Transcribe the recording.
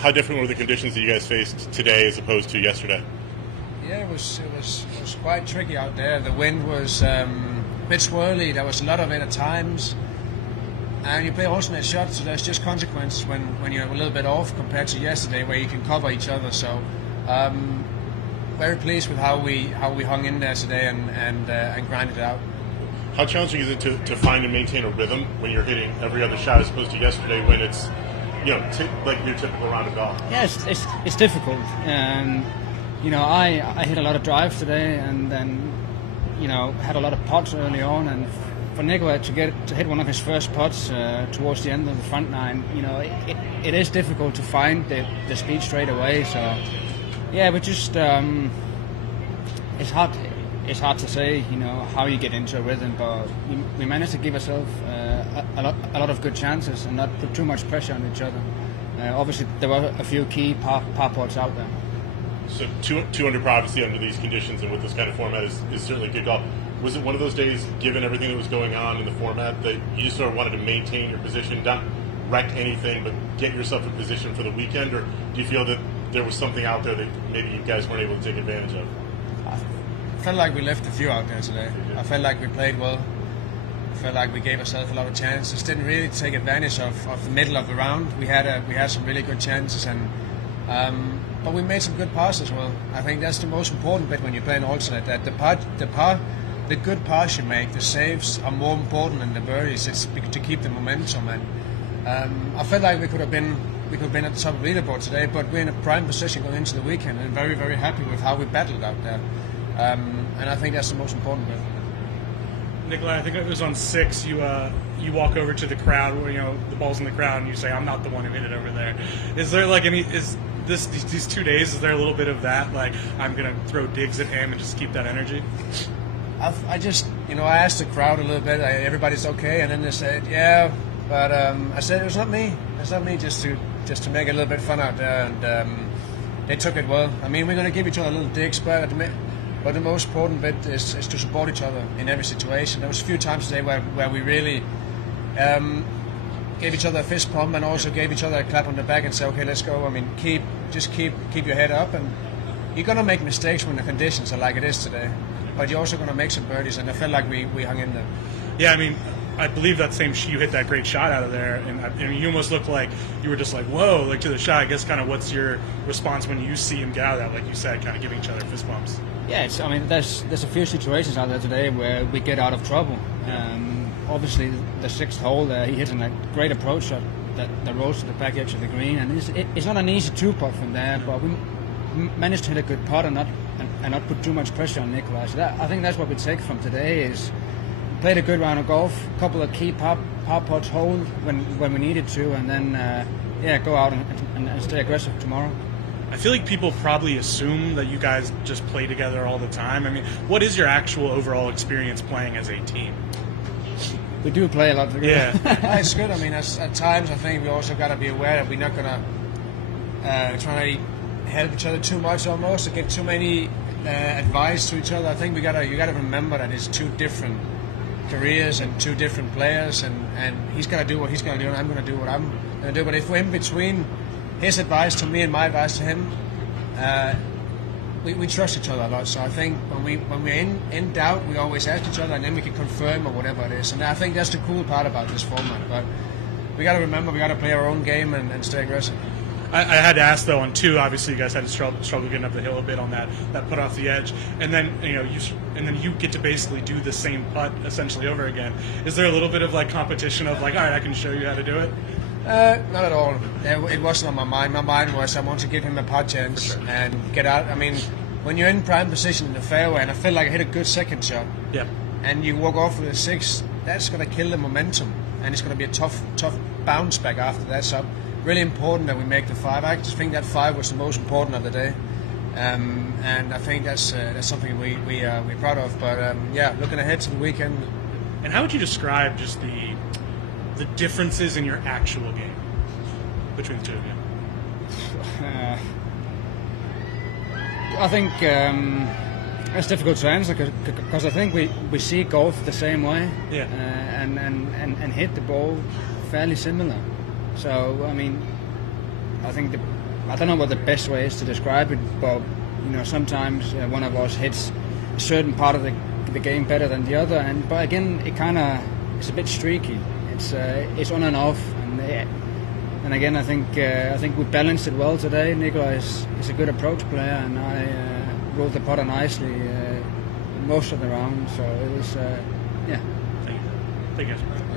How different were the conditions that you guys faced today as opposed to yesterday? Yeah, it was quite tricky out there. The wind was a bit swirly. There was a lot of it at times. And you play alternate shots, so there's just consequences when you're a little bit off compared to yesterday, where you can cover each other. So, very pleased with how we hung in there today and grinded it out. How challenging is it to find and maintain a rhythm when you're hitting every other shot as opposed to yesterday when it's like your typical round of golf? Yeah, it's difficult. I hit a lot of drives today, and then had a lot of putts early on, and for Nicolai to hit one of his first putts towards the end of the front nine, it is difficult to find the speed straight away. So yeah, we just it's hard to say how you get into a rhythm, but we managed to give ourselves a lot of good chances and not put too much pressure on each other. Obviously there were a few key par putts out there. So 200 obviously under these conditions and with this kind of format is certainly good golf. Was it one of those days, given everything that was going on in the format, that you just sort of wanted to maintain your position, not wreck anything, but get yourself in position for the weekend? Or do you feel that there was something out there that maybe you guys weren't able to take advantage of? I felt like we left a few out there today. I felt like we played well. I felt like we gave ourselves a lot of chances. Didn't really take advantage of the middle of the round. We had some really good chances, but we made some good passes as well. I think that's the most important bit when you play an alternate. That the good pass you make, the saves are more important than the birdies. It's to keep the momentum. And I felt like we could have been at the top of the leaderboard today, but we're in a prime position going into the weekend, and very, very happy with how we battled out there. And I think that's the most important bit. Nicolai, I think it was on 6. You walk over to the crowd, the ball's in the crowd, and you say, "I'm not the one who hit it over there." Is there these 2 days? Is there a little bit of that? Like, I'm gonna throw digs at him and just keep that energy? I just I asked the crowd a little bit. Everybody's okay, and then they said, "Yeah," but I said it's not me. It's not me. Just to make a little bit fun out there, and they took it well. I mean, we're gonna give each other little digs, but the most important bit is to support each other in every situation. There was a few times today where we really gave each other a fist pump and also gave each other a clap on the back and say, "Okay, let's go." I mean, keep your head up, and you're gonna make mistakes when the conditions are like it is today, but you're also gonna make some birdies, and I felt like we hung in there. Yeah, I mean, I believe that same you hit that great shot out of there, and you almost looked like you were just like, whoa, like to the shot. I guess kind of what's your response when you see him get out of that, like you said, kind of giving each other fist bumps? Yeah, there's a few situations out there today where we get out of trouble. Obviously, the 6th hole, he hit a great approach shot that rolls to the back edge of the green, and it's not an easy 2-putt from there, but we managed to hit a good putt and not put too much pressure on Nicolai. So I think that's what we take from today is we played a good round of golf, a couple of key par putts hold when we needed to, and then go out and stay aggressive tomorrow. I feel like people probably assume that you guys just play together all the time. I mean, what is your actual overall experience playing as a team? We do play a lot together. Yeah. It's good. I mean, at times I think we also got to be aware that we're not going to try to help each other too much almost, to give too many advice to each other. I think you got to remember that it's 2 different careers and 2 different players, and he's going to do what he's going to do, and I'm going to do what I'm going to do. But if we're in between his advice to me and my advice to him, we trust each other a lot. So I think when we're in doubt, we always ask each other, and then we can confirm or whatever it is. And I think that's the cool part about this format. But we got to remember, we got to play our own game and stay aggressive. I had to ask though on 2. Obviously, you guys had to struggle getting up the hill a bit on that put off the edge, and then you get to basically do the same putt essentially over again. Is there a little bit of like competition of like, all right, I can show you how to do it? Not at all. It wasn't on my mind. My mind was I want to give him a putt chance and get out. I mean, when you're in prime position in the fairway, and I feel like I hit a good second shot, and you walk off with a 6, that's going to kill the momentum, and it's going to be a tough bounce back after that. So really important that we make the 5. I just think that 5 was the most important of the day, and I think that's something we're proud of. But looking ahead to the weekend. And how would you describe just the differences in your actual game between the 2 of you? I think it's difficult to answer because I think we see golf the same way, and hit the ball fairly similar. So I mean, I think I don't know what the best way is to describe it, but sometimes one of us hits a certain part of the game better than the other, but again it's a bit streaky. It's on and off, and again I think we balanced it well today. Nicolai is a good approach player, and I rolled the putter nicely most of the round, so it was Thank you.